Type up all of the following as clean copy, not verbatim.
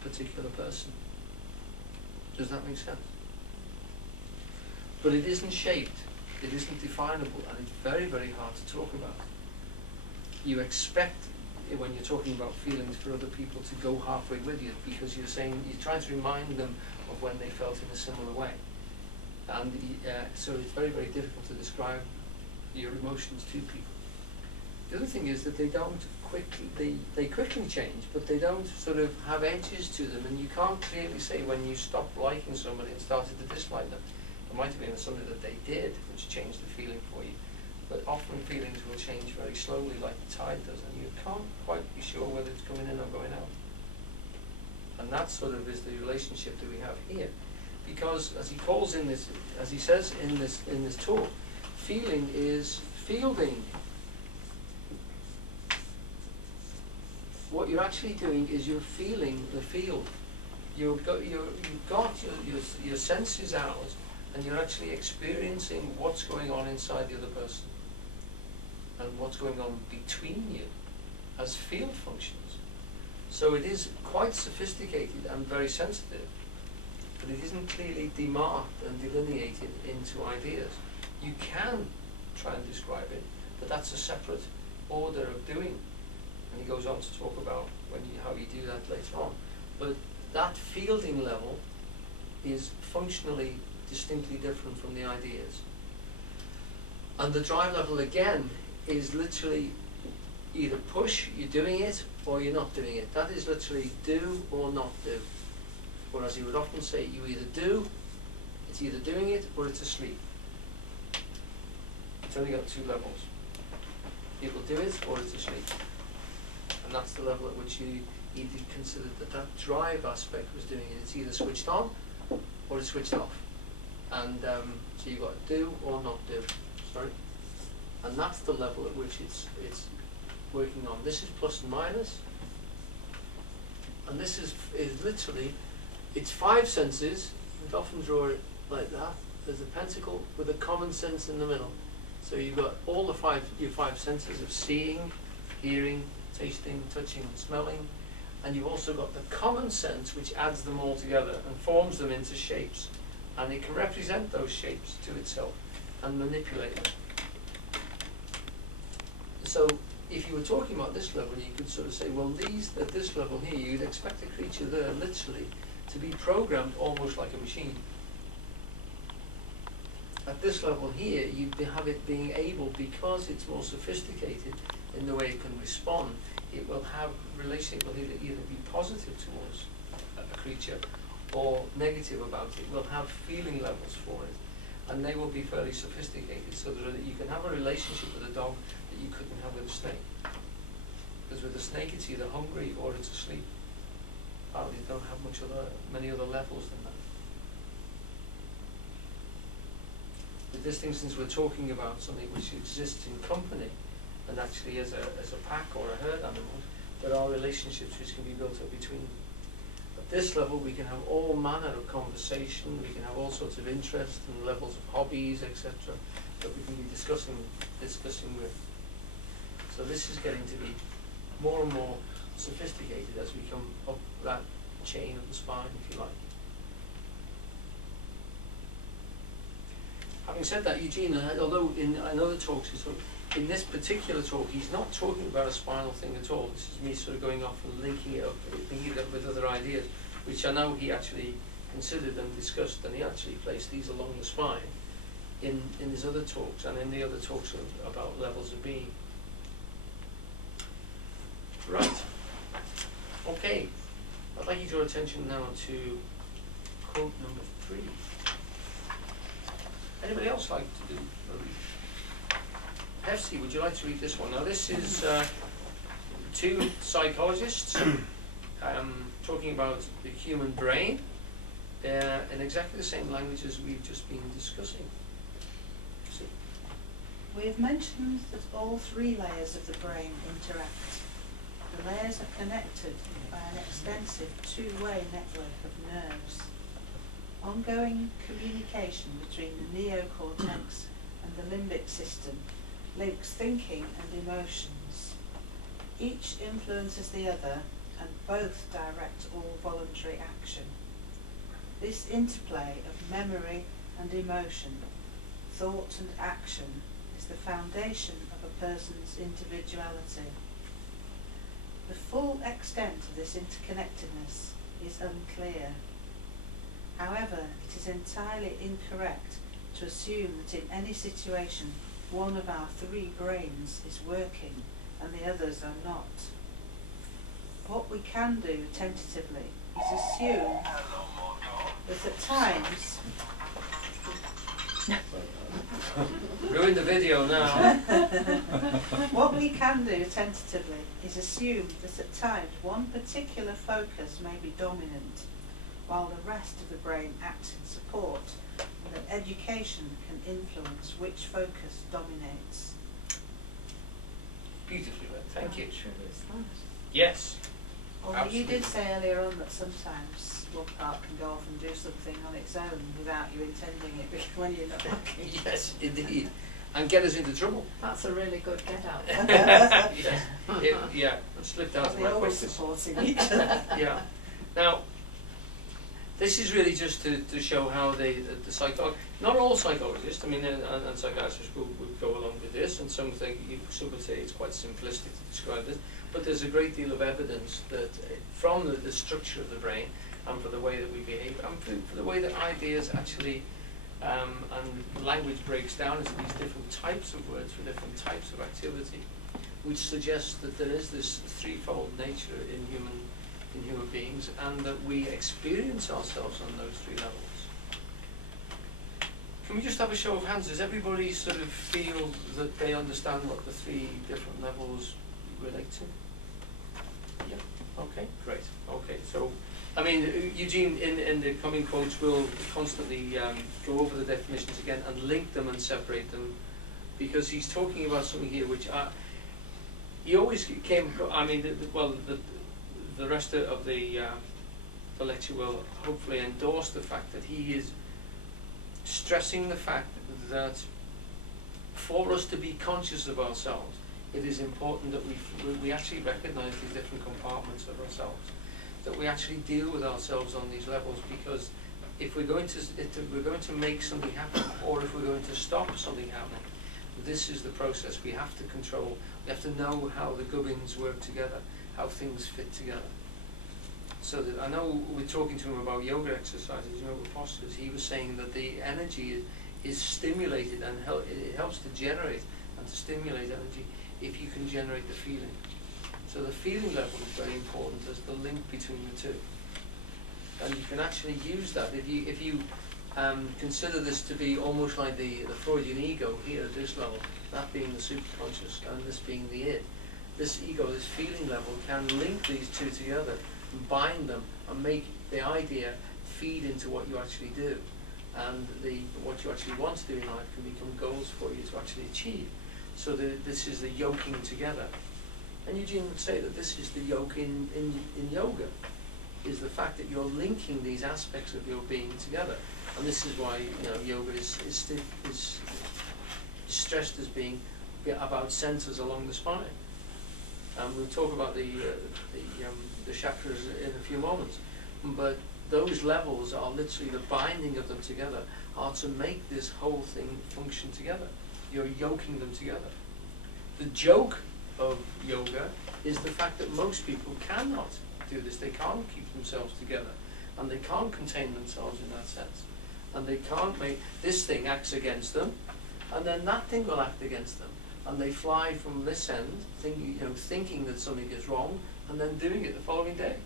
that particular person. Does that make sense? But it isn't shaped, it isn't definable, and it's very, very hard to talk about. You expect, when you're talking about feelings, for other people to go halfway with you, because you're trying to remind them of when they felt in a similar way. And so it's very, very difficult to describe your emotions to people. The other thing is that they don't quickly, they quickly change, but they don't sort of have edges to them, and you can't clearly say when you stopped liking somebody and started to dislike them. It might have been something that they did which changed the feeling for you, but often feelings will change very slowly like the tide does, and you can't quite be sure whether it's coming in or going out. And that sort of is the relationship that we have here. Because as he calls in this, as he says in this talk, feeling is fielding. What you're actually doing is you're feeling the field. You've got your senses out, and you're actually experiencing what's going on inside the other person and what's going on between you as field functions. So it is quite sophisticated and very sensitive, but it isn't clearly demarked and delineated into ideas. You can try and describe it, but that's a separate order of doing. And he goes on to talk about how you do that later on. But that fielding level is functionally distinctly different from the ideas. And the drive level, again, is literally either push, you're doing it, or you're not doing it. That is literally do or not do. Whereas he would often say you either do, it's either doing it, or it's asleep. It's only got two levels. People do it, or it's asleep. And that's the level at which he considered that drive aspect was doing it. It's either switched on, or it's switched off. And so you've got do or not do. Sorry. And that's the level at which it's working on. This is plus and minus. And this is literally, it's five senses. You'd often draw it like that. There's a pentacle with a common sense in the middle. So you've got all your five senses of seeing, hearing, tasting, touching, and smelling. And you've also got the common sense which adds them all together and forms them into shapes. And it can represent those shapes to itself and manipulate them. So if you were talking about this level, you could sort of say, well, at this level here, you'd expect a creature there literally to be programmed almost like a machine. At this level here, you'd have it being able, because it's more sophisticated in the way it can respond, it will have relationship will either be positive towards a creature or negative about it. Will have feeling levels for it, and they will be fairly sophisticated, so that you can have a relationship with a dog that you couldn't have with a snake. Because with a snake, it's either hungry or it's asleep. You don't have many other levels than that. With this thing, since we're talking about something which exists in company, and actually as a pack or a herd animal, there are relationships which can be built up between them. At this level, we can have all manner of conversation, we can have all sorts of interest and levels of hobbies, etc., that we can be discussing with. So this is getting to be more and more sophisticated as we come up that chain of the spine, if you like. Having said that, Eugene, although in other talks, in this particular talk, he's not talking about a spinal thing at all. This is me sort of going off and linking it up with other ideas, which I know he actually considered and discussed, and he actually placed these along the spine in his other talks and in the other talks about levels of being. Right. Okay. I'd like you to draw attention now to quote number 3. Anybody else like to do a read? Hefsey, would you like to read this one? Now this is two psychologists talking about the human brain in exactly the same language as we've just been discussing. See? We have mentioned that all 3 layers of the brain interact. The layers are connected by an extensive 2-way network of nerves. Ongoing communication between the neocortex and the limbic system links thinking and emotions. Each influences the other, and both direct all voluntary action. This interplay of memory and emotion, thought and action, is the foundation of a person's individuality. The full extent of this interconnectedness is unclear. However, it is entirely incorrect to assume that in any situation one of our three brains is working and the others are not. What we can do tentatively is assume that at times Ruin the video now. what we can do tentatively is assume that at times one particular focus may be dominant, while the rest of the brain acts in support, and that education can influence which focus dominates. Beautifully read, thank you. True is that. Yes. Although Absolutely. you did say earlier on that sometimes one part can go off and do something on its own without you intending it when you're not looking. Yes, indeed. And get us into trouble. That's a really good get out. Yes. Yeah, it slipped out Are of they my always focus. supporting each other? Yeah. Now, this is really just to show how the not all psychologists, I mean, and psychiatrists will go along with this, and some would say it's quite simplistic to describe this, but there's a great deal of evidence that from the structure of the brain, and for the way that we behave, and for the way that ideas actually, and language breaks down into these different types of words for different types of activity, which suggests that there is this threefold nature in human beings, and that we experience ourselves on those three levels. Can we just have a show of hands? Does everybody sort of feel that they understand what the three different levels relate to? Yeah. Okay, great. Okay, so, I mean, Eugene, in the coming quotes, will constantly go over the definitions again and link them and separate them, because he's talking about something here which he always came, I mean, the rest of the lecture will hopefully endorse the fact that he is stressing the fact that for us to be conscious of ourselves, it is important that we actually recognize these different compartments of ourselves, that we actually deal with ourselves on these levels, because if we're going to make something happen, or if we're going to stop something happening, this is the process we have to control. We have to know how the gubbins work together, how things fit together. So that I know we're talking to him about yoga exercises, yoga postures. He was saying that the energy is stimulated, and it helps to generate and to stimulate energy if you can generate the feeling. So the feeling level is very important as the link between the two. And you can actually use that if you consider this to be almost like the Freudian ego here at this level, that being the superconscious and this being the id. This ego, this feeling level, can link these two together and bind them and make the idea feed into what you actually do. And what you actually want to do in life can become goals for you to actually achieve. So this is the yoking together. And Eugene would say that this is the yoke in yoga, is the fact that you're linking these aspects of your being together. And this is why yoga is stressed as being about centers along the spine. We'll talk about the chakras in a few moments, but those levels are literally the binding of them together, are to make this whole thing function together. You're yoking them together. The joke of yoga is the fact that most people cannot do this. They can't keep themselves together, and they can't contain themselves in that sense, and they can't make this thing acts against them, and then that thing will act against them, and they fly from this end, thinking that something is wrong, and then doing it the following day.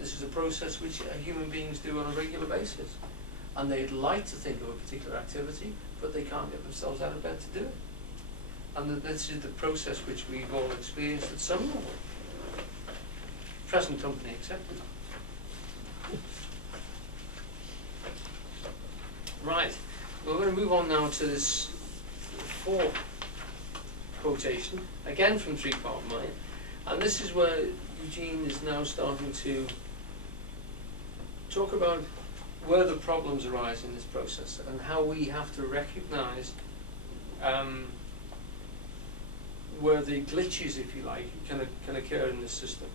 This is a process which human beings do on a regular basis, and they'd like to think of a particular activity, but they can't get themselves out of bed to do it. And this is the process which we've all experienced at some level, present company accepted. Right, we're going to move on now to this fourth quotation, again from Three-Part Mind, and this is where Eugene is now starting to talk about where the problems arise in this process and how we have to recognize where the glitches, if you like, can occur in this system.